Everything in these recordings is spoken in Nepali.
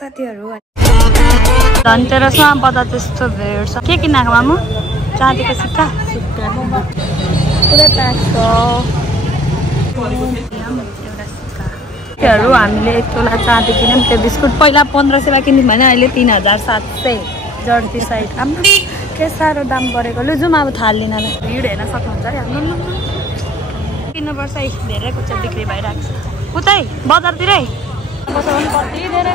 साथीहरु धनतेरसमा बदा त्यस्तो भेट छ के किनेको मामु चाँदीको सिक्का पुरै प्याक छ एउटा हामीले एक तोला चाँदी किन्यौँ त्यो बिस्कुट पहिला 1500 मा किन्यौँ भने अहिले 3700 जर्सी साइड आम्मा के साह्रो दाम बढेको लु जुम अब थाल्दिन भिड हेर्न सक्नुहुन्छ है किन्नुपर्छ धेरैको चाहिँ बिक्री भइरहेको छ उतै बजारतिरै बजारमा कति धेरै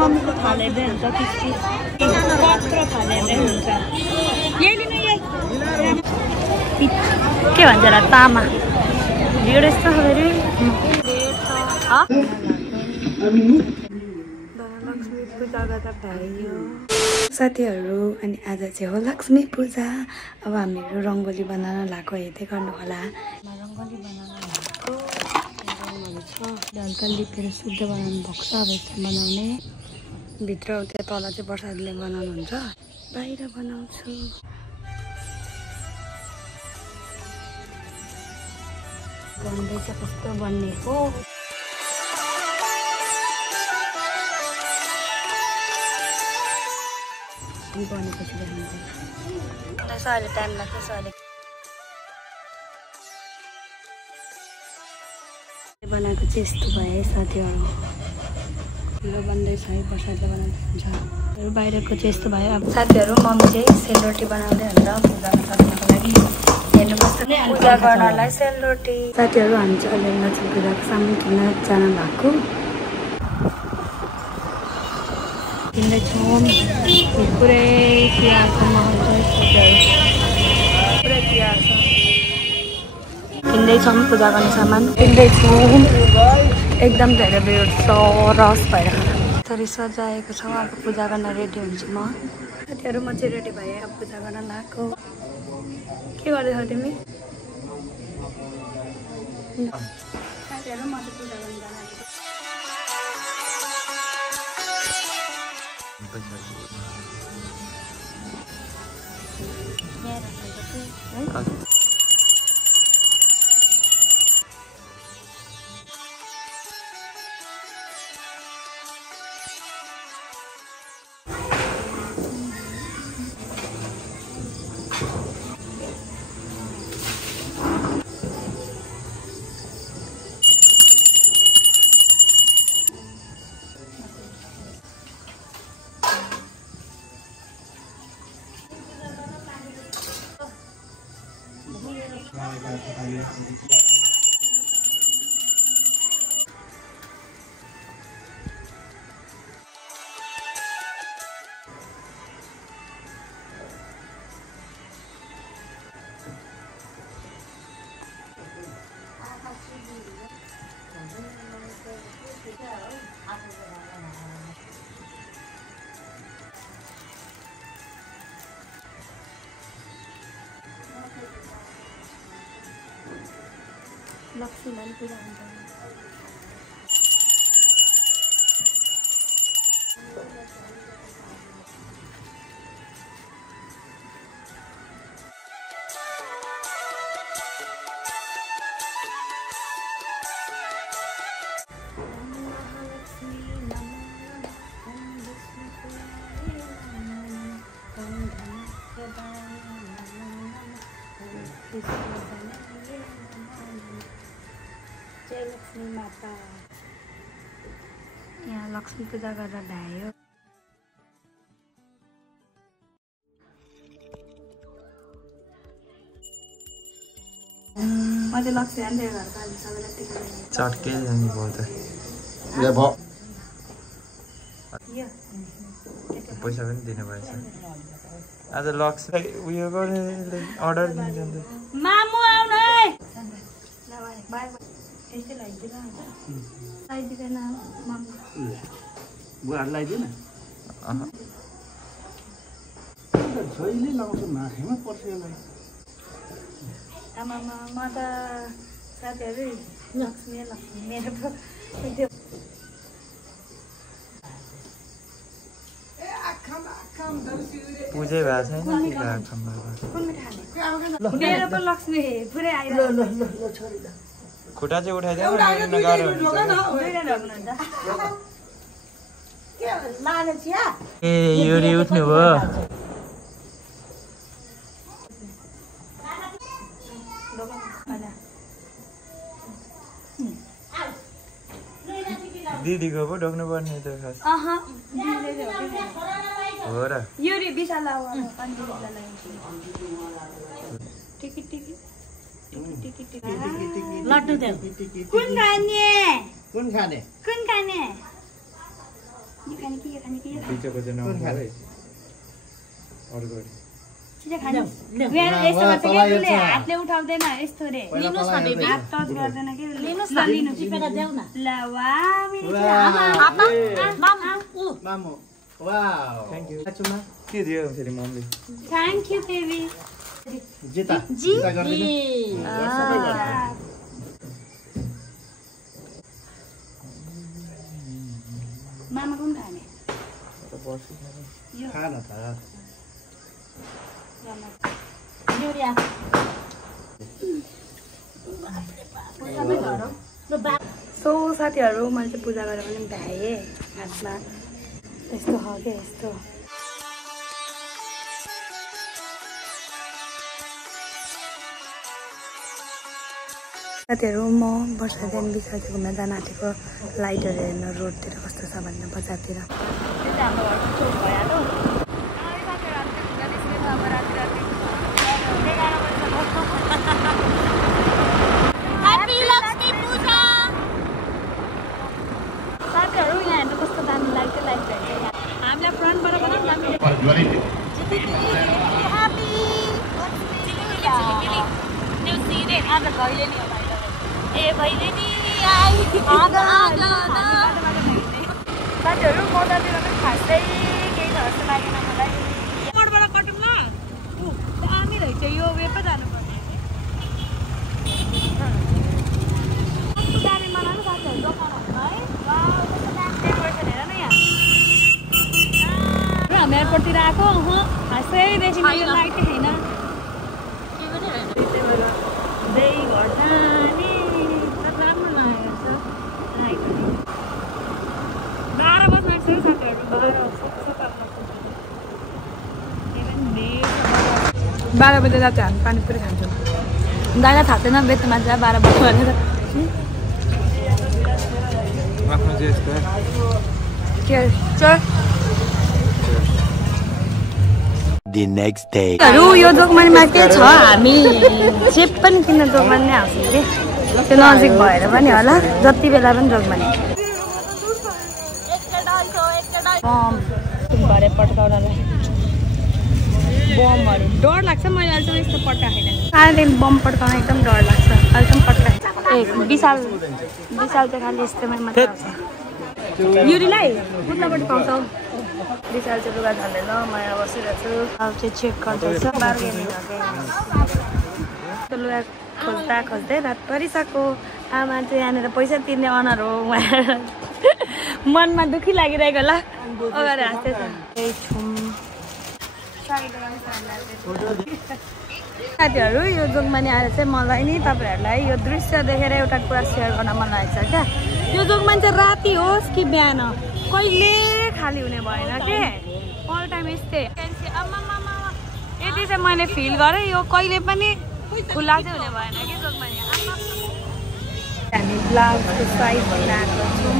मम्मीको थालेर्दै हुन्छ किस्ती कत्रो थालेर्दै हुन्छ यही लिनु यही के भन्छ होला तामा भिड यस्तो छ फेरि लक्ष्मी पूजा गर्दा भयो साथीहरु अनि आज चाहिँ हो लक्ष्मी पूजा अब हामीहरु रंगोली बनाउन लाग्यो हेर्दै गर्नु होला रंगोली बनाउन लाग्यो हल्का लिपेर शुद्ध बनाउनु भएको छ अब यस्तो बनाउने भित्र त्यो तल चाहिँ प्रसादले बनाउनु हुन्छ बाहिर बनाउँछु बन्दै चाहिँ कस्तो बन्ने हो बनेपछि देखाउँछ अहिले टाइम लाग्छ अहिले बनाएको चाहिँ यस्तो भयो साथीहरु यो बन्दैछ है प्रसादले बनाउँछ बाहिरको चाहिँ यस्तो भयो अब साथीहरु मम्मी चाहिँ सेलरोटी बनाउँदै हुन्छ पूजा गर्नको लागि हेर्नु कस्तो पूजा गर्नलाई सेलरोटी साथीहरु हामी चाहिँ अहिले लक्ष्मी पूजाको सामने किन्न जान भएको किन्दैछौँ पुरै तिहारको माहौल छ साथीहरु पुरै तिहार छ किन्दैछौँ पूजा गर्ने सामान किन्दैछौँ एकदम धेरै भिड छ रस भइरहेको यसरी सजाएको छ अब पूजा गर्न रेडी हुन्छु म साथीहरु म चाहिँ रेडी भएँ अब पूजा गर्न लाग्यो के गर्दैछौ तिमी साथीहरु म चाहिँ पूजा गर्न जान लक्ष्मी लाई पूजा हुन्छ जय लक्ष्मी माता यहाँ लक्ष्मी पूजा गरेर भ्यायो मैले लक्ष्मी हान्दै घरको आज सबैलाई टिका चटके जाने भयो त यो भयो पैसा पनि दिनु भएछ आज लक्ष्मी उयो गर्ने अर्डर दिनु जान्छ मामु आउनु है ल बाइ बाइ यस्तै लाइदिन लाइदिदैन मामु बुहार लाइदिन जहिले लाउँछ माथेमा पर्छ यसलाई आमामा म त साथीहरु लक्ष्मी लक्ष्मी मेरो त पूजै भएको छैन मेरो त लक्ष्मी पुरै आइरहेको खुट्टा चाहिँ उठाइदियो गाह्रो हुन्छ ए युरी उठ्नु भयो दिदीको पो ढोक्नु पर्ने त खास हो र युरी विशाल लड्डु देऊ कुन खाने कुन खाने कुन खाने यो खाने के यो खाने के बिचको चाहिँ नहुनु है अर्को छिटो खानु बिहान यस्तो गर्छ के उसले हातले उठाउँदैन यस्तो रे लिनुस् न बेबी हात टच गर्दैन के लिनुस् न लिनु टिपेर देऊ न ल वाह मामु वाउ थ्यांक यू चुमा के दियो फेरि मम्मीले थ्यांक यू बेबी जिता जिता गर्दिनु मामा कुन खाने खान त युरिया सो साथीहरू मैले चाहिँ पूजा गरेर पनि भ्याएँ हातमा यस्तो हो क्या यस्तो साथीहरू म वर्षादेखि विसर्जन घुम्न जान आँटेको लाइटहरू हेर्न रोडतिर कस्तो छ भनेर बजारतिर हाम्रो घरको चोक भइहाल्यो साथीहरू यहाँ हेर्नु कस्तो दामी लाग्यो लाइट हामीलाई फ्रन्टबाट बनाऊँ साथीहरू मजातिर पनि खासै केही छ जस्तो लागेन मलाई मोडबाट कटौँ न दामी रहेछ यो वे पो जानुपर्ने कस्तो दामी बनाउनु साथीहरू दोकानहरू है कस्तो दामी डेकोरेसन हेर न यहाँ र हामी एयरपोर्टतिर आएको खासै बेसी मेरो लाइटै छैन घर जाने राम्रो लागेको छ 12 बज्न आँट्छ साथीहरू 12 बजे जान्छ हामी पानीपुरी खान्छौँ दादा थाहा छैन बेच्नु मान्छे 12 बज्नु भनेर आफ्नो जेस्को के चल The next day. यो जोगमानीमा के छ हामी जे पनि किन्न जोगमानी नै आउँछ अरे त्यो नजिक भएर पनि होला जति बेला पनि जोगमानी बम भरे पड्काउनलाई बमहरू डर लाग्छ मैले अहिलेसम्म यस्तो पड्काएको छैन सानोदेखि बम पड्काउन एकदम डर लाग्छ अहिलेसम्म पड्काएको ए विशाल चाहिँ खालि यस्तोमै मात्रै आउँछ युरीलाई कुद्नपट्टि पाउँछ विशाल चाहिँ लुगा झन्दैन म यहाँ बसिरहेको छु अब चाहिँ चेक गर्दैछ बार्गेनिङ त्यो लुगा खोज्दा खोज्दै रात परिसक्यो आमा चाहिँ यहाँनिर पैसा तिर्ने अनर हो मनमा दुःखी लागिरहेको होला अगाडि हाँस्दैछ साथीहरू यो जोगमानी आएर चाहिँ मलाई नि तपाईँहरूलाई यो दृश्य देखेर एउटा कुरा सेयर गर्न मन लागेको छ क्या यो जोगमानी चाहिँ राति होस् कि बिहान कहिले खाली हुने भएन के अल टाइम यस्तै यति चाहिँ मैले फिल गरेँ यो कहिले पनि खुला चाहिँ हुने भएन कि जोगमानी हामी ब्लाउजको साइज बनाएको छौँ